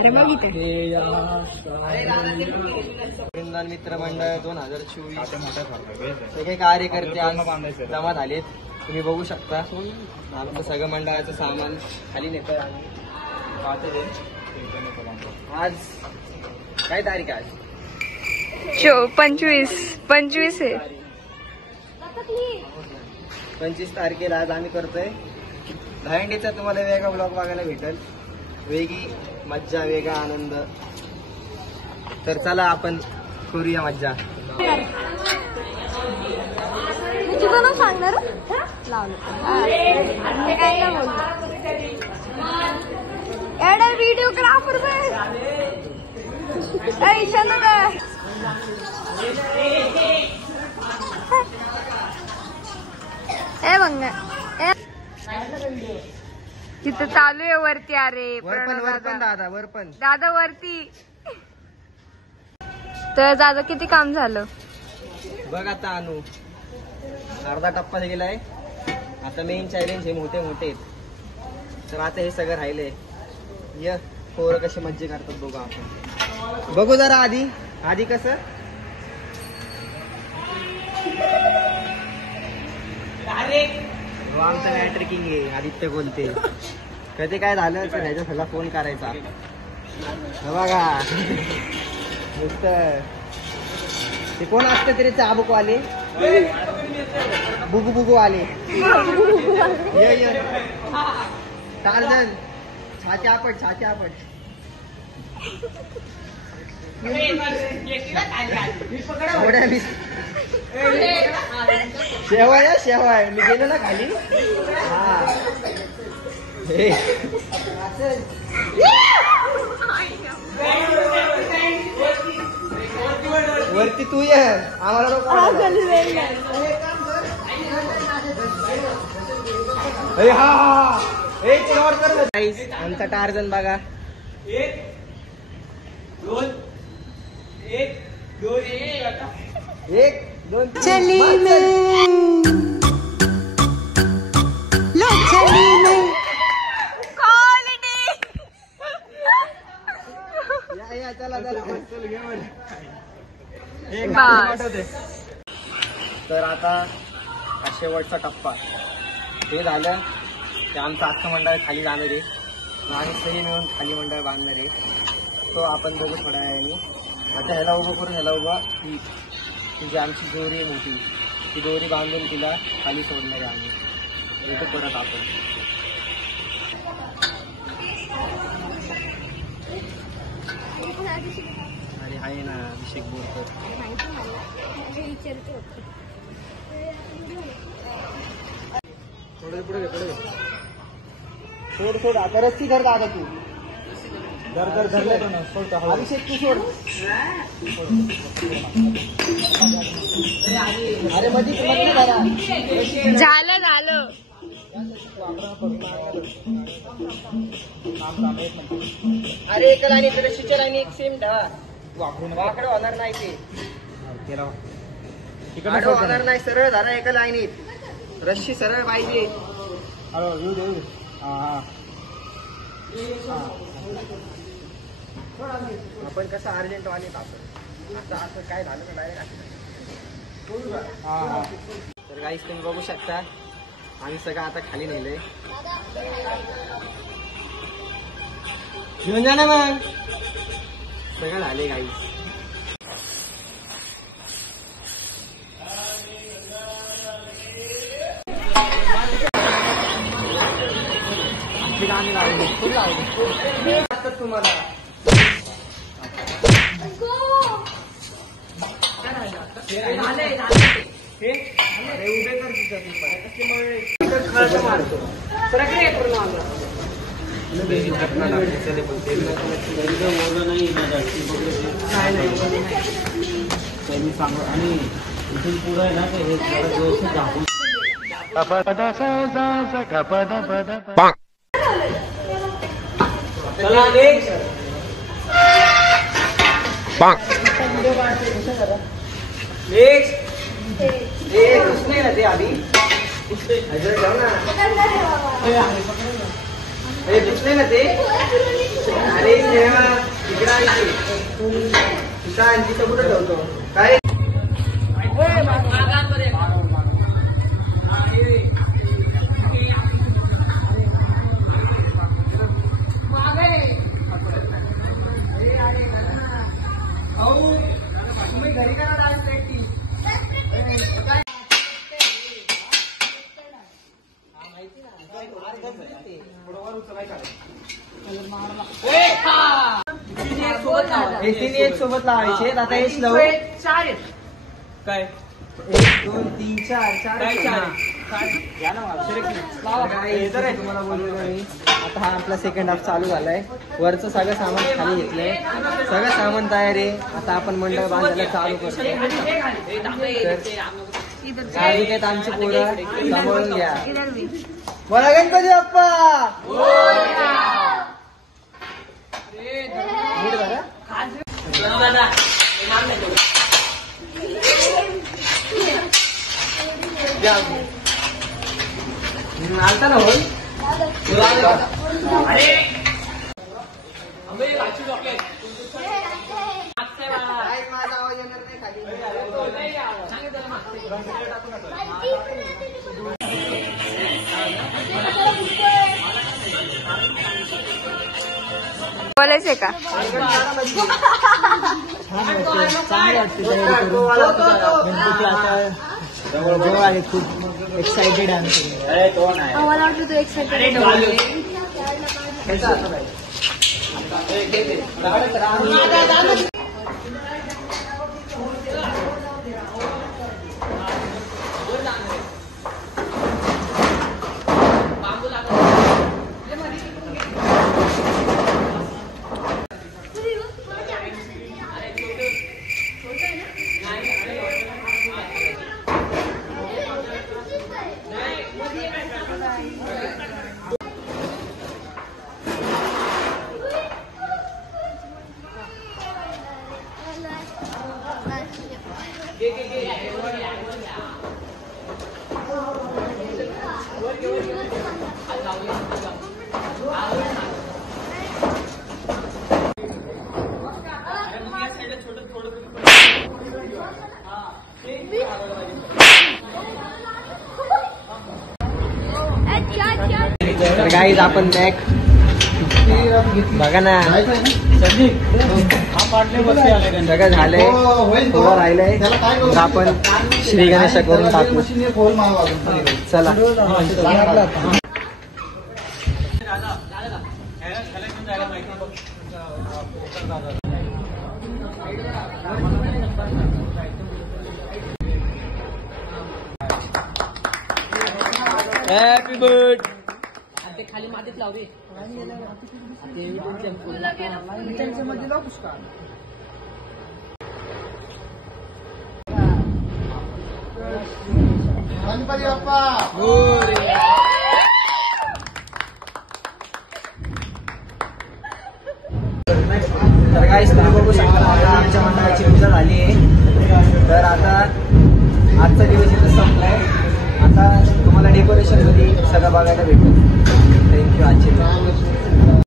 अरे मग वृंदावन मित्र मंडळ 2024 सगळे कार्यकर्ते आज जमा झालेत. तुम्ही बघू शकता आमचं सगळं मंडळाचं सामान खाली नेतोय आम्ही. आज काय तारीख आहे? 25 आहे. 25 तारखेला आज आम्ही करतोय दहीहंडीचा. तुम्हाला वेगळा ब्लॉग बघायला भेटेल, वेगळी मज्जा, वेगळा आनंद. तर चला आपण करूया मज्जा. सांगणार व्हिडिओग्राफर तिथं चालू आहे वरती. अरे दादा वरती. तर दादा किती काम झालं बघ आता. अनु अर्धा टप्पा गेलाय. आता मेन चॅलेंज हे मोठे मोठे. तर आता हे सगळं राहिलंय. य पोरं कशी मज्जे करतात बघू आपण. बघू जरा आधी कसं. आमचं मॅट्रिकिंग आहे. आदित्य बोलते. कधी काय झालं तर ह्याच्या सगळा फोन करायचा. बघा नुसतं ते कोण असतं तरी चाबुक वाले, बुगू बुगू आले. टार्झन छाती आपट. शेवाय मी गेलो ना खाली. वरती तू ये, आम्हाला आमचा टार्झन बघा. 1 2 चली चला. तर आता शेवटचा टप्पा हे झालं ते आमचं अख्खं मंडळ खाली जाणार आहे. आम्ही सगळे मिळून खाली मंडळ बांधणार आहे. तो आपण बघू थोड्या वेळाने. आता ह्याला उभं करून ह्याला उभा ही जी आमची दोरी आहे मोठी, ती दोरी बांधून तिला खाली सोडणार आहे आम्ही. येतो परत आपण. अरे आहे ना अभिषेक बोरकर. थोडं पुढे घे. सोड आता रस्ती धर दादा. तू धरलं सोड. अभिषेक तू सोड. अरे मध्ये झालं. अरे एका लाईनीत रशीच्या लाईनी एक सेम ठेवा. वाकडं होणार नाही ते. आडं होणार नाही. सरळ धरा एका लाईनीत. रशी सरळ पाहिजे. आपण कसं अर्जंट वालीत आपण असं काय झालं तर डायरेक्ट. तर गाईस तुम्ही बघू शकता आम्ही सगळं आता खाली नेलंय. घेऊन जा ना मग. सगळं झाले गाईस. तुम्हाला उभे हे दिसले ना ते अरे तिथं कुठं ठेवतो काय एक सोबत लावायचे आता हेच लावू काय 1 2 3 4 तुम्हाला बोललो मी आता हा आपला सेकंड हाफ चालू झालाय वरचं सगळं सामान खाली घेतलंय सगळं सामान तयार आहे आता आपण मंडळ बांधायला चालू करतो काय आमची पोरं सांभाळून घ्या बोला गणपती बाप्पा आलता ना होल माझा आवाज येणार नाही खाली बोलायचंय का जवळ आले खूप एक्साइटेड आहे मला वाटतं तू एक्साइटेड तर गाईज आपण बॅग बघा ना सगळं झालंय थोडं राहिलंय तर आपण श्री गणेश करून टाकू चला हॅपी बर्थडे खाली मातीत लावली गणपती बाप्पा तर गाईस तुम्ही बघू शकता आमच्या मंडळाची पूजा झाली आहे तर आता आजचा दिवस इथं संपलाय आता तुम्हाला डेकोरेशन मध्ये सगळं बघायला भेटेल थँक्यू आजचे